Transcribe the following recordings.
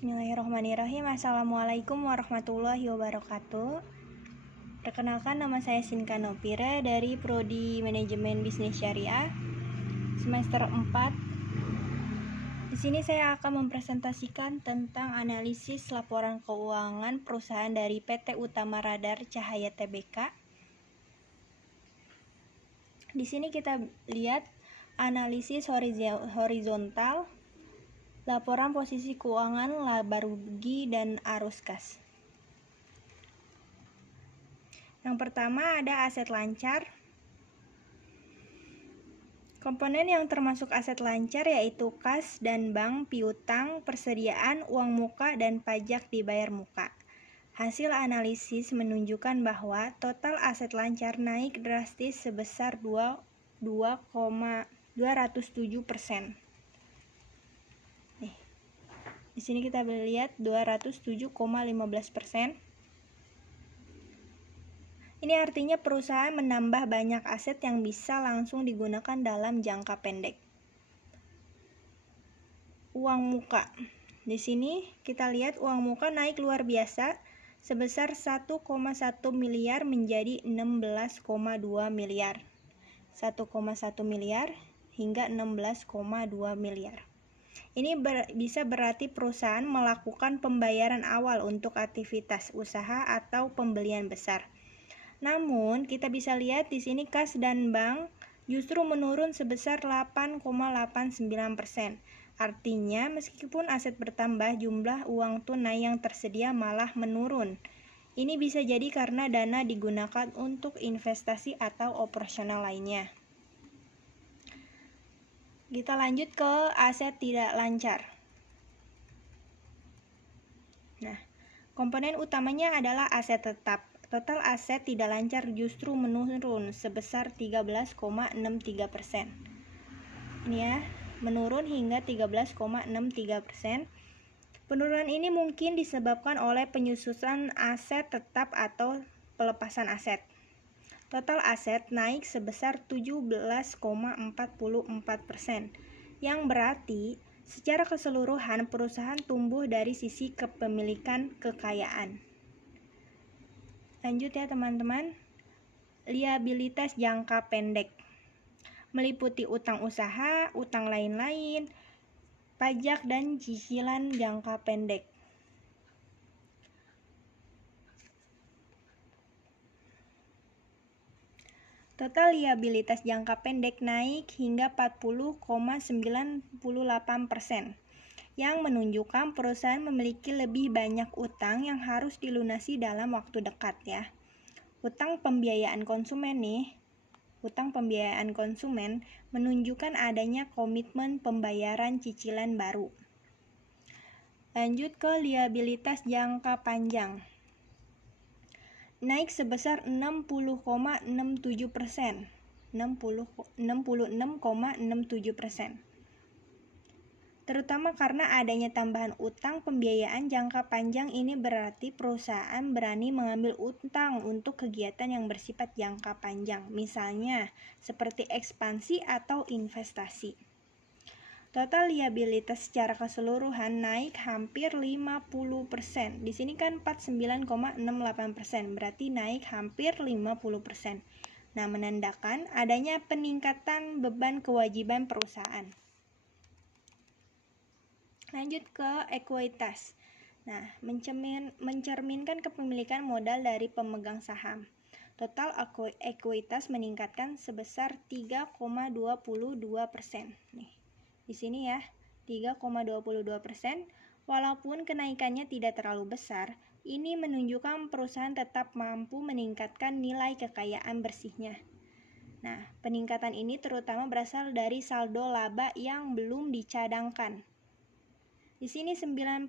Bismillahirrahmanirrahim. Assalamualaikum warahmatullahi wabarakatuh. Perkenalkan, nama saya Sinka Nopira dari Prodi Manajemen Bisnis Syariah semester 4. Di sini saya akan mempresentasikan tentang analisis laporan keuangan perusahaan dari PT Utama Radar Cahaya Tbk. Di sini kita lihat analisis horizontal, laporan posisi keuangan, laba rugi, dan arus kas. Yang pertama ada aset lancar. Komponen yang termasuk aset lancar yaitu kas dan bank, piutang, persediaan, uang muka, dan pajak dibayar muka. Hasil analisis menunjukkan bahwa total aset lancar naik drastis sebesar 2,207%. Di sini kita lihat 207,15%. Ini artinya perusahaan menambah banyak aset yang bisa langsung digunakan dalam jangka pendek. Uang muka. Di sini kita lihat uang muka naik luar biasa sebesar 1,1 miliar menjadi 16,2 miliar. 1,1 miliar hingga 16,2 miliar. Ini bisa berarti perusahaan melakukan pembayaran awal untuk aktivitas usaha atau pembelian besar. Namun, kita bisa lihat di sini kas dan bank justru menurun sebesar 8,89%. Artinya, meskipun aset bertambah, jumlah uang tunai yang tersedia malah menurun. Ini bisa jadi karena dana digunakan untuk investasi atau operasional lainnya. Kita lanjut ke aset tidak lancar. Nah, komponen utamanya adalah aset tetap. Total aset tidak lancar justru menurun sebesar 13,63%. Ini ya, menurun hingga 13,63%. Penurunan ini mungkin disebabkan oleh penyusutan aset tetap atau pelepasan aset. Total aset naik sebesar 17,44%, yang berarti secara keseluruhan perusahaan tumbuh dari sisi kepemilikan kekayaan. Lanjut ya teman-teman. Liabilitas jangka pendek meliputi utang usaha, utang lain-lain, pajak, dan cicilan jangka pendek. Total liabilitas jangka pendek naik hingga 40,98%, yang menunjukkan perusahaan memiliki lebih banyak utang yang harus dilunasi dalam waktu dekat ya. Utang pembiayaan konsumen menunjukkan adanya komitmen pembayaran cicilan baru. Lanjut ke liabilitas jangka panjang. Naik sebesar 60,67%. 66,67%. Terutama karena adanya tambahan utang pembiayaan jangka panjang. Ini berarti perusahaan berani mengambil utang untuk kegiatan yang bersifat jangka panjang, misalnya seperti ekspansi atau investasi. Total liabilitas secara keseluruhan naik hampir 50%. Di sini kan 49,68%, berarti naik hampir 50%. Nah, menandakan adanya peningkatan beban kewajiban perusahaan. Lanjut ke ekuitas. Nah, mencerminkan kepemilikan modal dari pemegang saham. Total ekuitas meningkatkan sebesar 3,22%. Nih, di sini ya, 3,22%. Walaupun kenaikannya tidak terlalu besar, ini menunjukkan perusahaan tetap mampu meningkatkan nilai kekayaan bersihnya. Nah, peningkatan ini terutama berasal dari saldo laba yang belum dicadangkan. Di sini 9%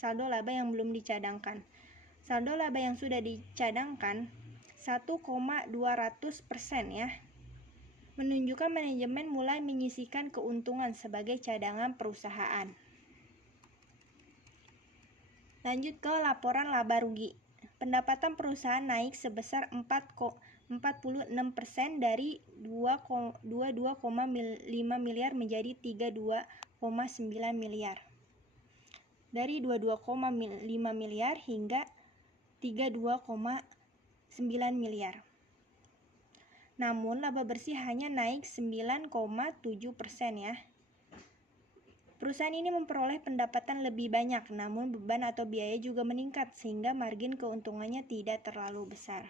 saldo laba yang belum dicadangkan. Saldo laba yang sudah dicadangkan 1,200% ya. Menunjukkan manajemen mulai menyisihkan keuntungan sebagai cadangan perusahaan. Lanjut ke laporan laba rugi. Pendapatan perusahaan naik sebesar 46% dari 22,5 miliar menjadi 32,9 miliar. dari 22,5 miliar hingga 32,9 miliar. Namun laba bersih hanya naik 9,7% ya. Perusahaan ini memperoleh pendapatan lebih banyak, namun beban atau biaya juga meningkat sehingga margin keuntungannya tidak terlalu besar.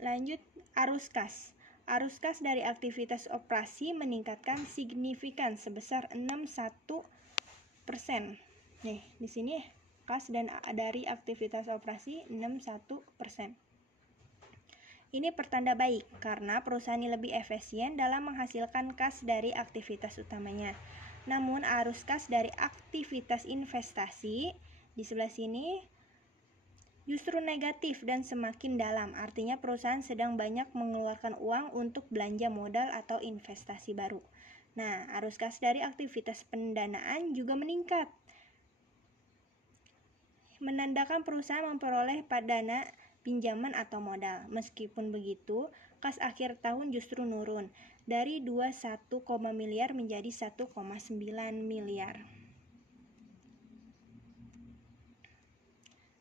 Lanjut, arus kas. Arus kas dari aktivitas operasi meningkatkan signifikan sebesar 61%. Nih, di sini kas dari aktivitas operasi 61%. Ini pertanda baik karena perusahaan ini lebih efisien dalam menghasilkan kas dari aktivitas utamanya. Namun arus kas dari aktivitas investasi di sebelah sini justru negatif dan semakin dalam. Artinya perusahaan sedang banyak mengeluarkan uang untuk belanja modal atau investasi baru. Nah, arus kas dari aktivitas pendanaan juga meningkat, menandakan perusahaan memperoleh dana pinjaman atau modal. Meskipun begitu, kas akhir tahun justru nurun dari 21, miliar menjadi 1,9 miliar.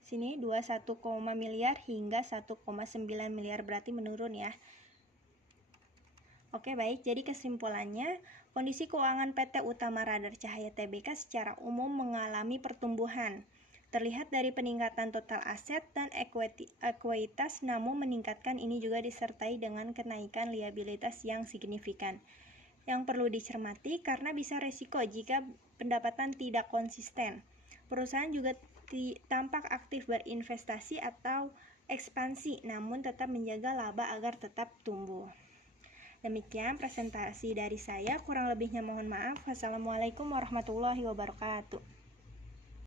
Sini 21, miliar hingga 1,9 miliar berarti menurun ya. Oke, baik. Jadi kesimpulannya, kondisi keuangan PT Utama Radar Cahaya Tbk secara umum mengalami pertumbuhan. Terlihat dari peningkatan total aset dan ekuitas, namun meningkatkan ini juga disertai dengan kenaikan liabilitas yang signifikan. Yang perlu dicermati karena bisa resiko jika pendapatan tidak konsisten. Perusahaan juga tampak aktif berinvestasi atau ekspansi, namun tetap menjaga laba agar tetap tumbuh. Demikian presentasi dari saya, kurang lebihnya mohon maaf. Wassalamualaikum warahmatullahi wabarakatuh.